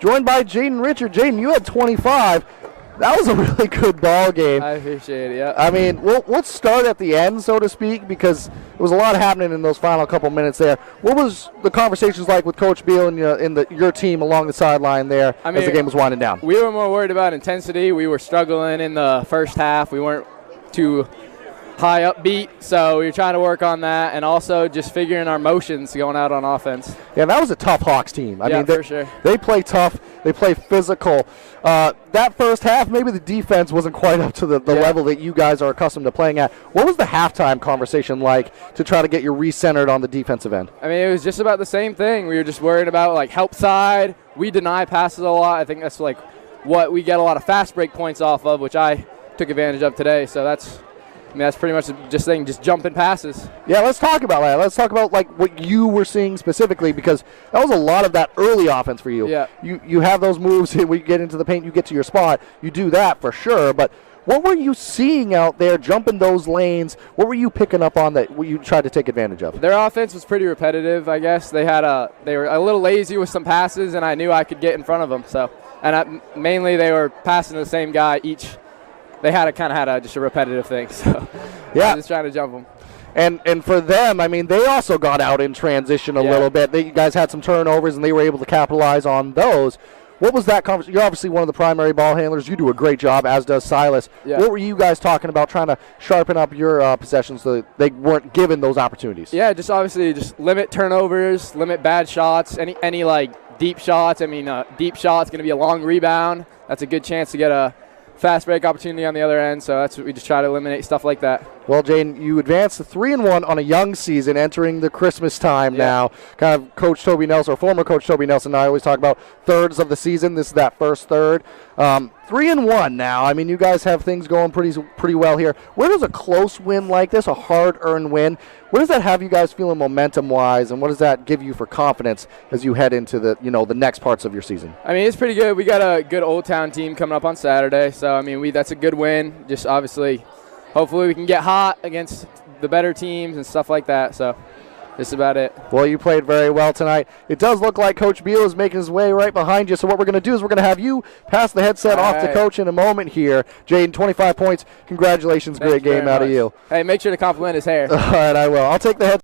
joined by Jadon Richard. Jadon, you had 25. That was a really good ball game. I appreciate it, yeah. I mean, we'll start at the end, so to speak, because there was a lot happening in those final couple minutes there. What was the conversations like with Coach Beal and your team along the sideline there as the game was winding down? We were more worried about intensity. We were struggling in the first half. We weren't too high upbeat, so we were trying to work on that, and also just figuring our motions going out on offense. Yeah, that was a tough Hawks team. I mean, for sure. They play tough. They play physical. That first half, maybe the defense wasn't quite up to the level that you guys are accustomed to playing at. What was the halftime conversation like to try to get you recentered on the defensive end? I mean, it was just about the same thing. We were just worried about, like, help side. We deny passes a lot. I think that's, like, what we get a lot of fast break points off of, which I took advantage of today. So that's pretty much just jumping passes. Yeah, let's talk about that. Let's talk about, like, what you were seeing specifically, because that was a lot of that early offense for you. Yeah. You have those moves when you get into the paint, you get to your spot. You do that for sure, but what were you seeing out there jumping those lanes? What were you picking up on that you tried to take advantage of? Their offense was pretty repetitive, I guess. They were a little lazy with some passes, and I knew I could get in front of them. So, mainly they were passing to the same guy each. They had just a repetitive thing, so yeah, I'm just trying to jump them. And for them, I mean, they also got out in transition a little bit. You guys had some turnovers, and they were able to capitalize on those. What was that conversation? You're obviously one of the primary ball handlers. You do a great job, as does Silas. Yeah. What were you guys talking about, trying to sharpen up your possessions so that they weren't given those opportunities? Yeah, just obviously just limit turnovers, limit bad shots, any like deep shots. I mean, deep shot's going to be a long rebound. That's a good chance to get a fast break opportunity on the other end, so that's what we just try to eliminate, stuff like that. Well, Jadon, you advanced to 3-1 on a young season, entering the Christmas time now. Kind of Coach Toby Nelson, or former Coach Toby Nelson, and I always talk about thirds of the season. This is that first third. 3-1 now. I mean, you guys have things going pretty well here. Where does a close win like this, a hard-earned win, where does that have you guys feeling momentum-wise, and what does that give you for confidence as you head into the next parts of your season? I mean, it's pretty good. We got a good Old Town team coming up on Saturday, so I mean, that's a good win. Just obviously, hopefully we can get hot against the better teams and stuff like that. So that's about it. Well, you played very well tonight. It does look like Coach Beal is making his way right behind you. So what we're going to do is we're going to have you pass the headset off to Coach in a moment here. Jadon, 25 points. Congratulations. Great game out of you. Hey, make sure to compliment his hair. All right, I will. I'll take the headset.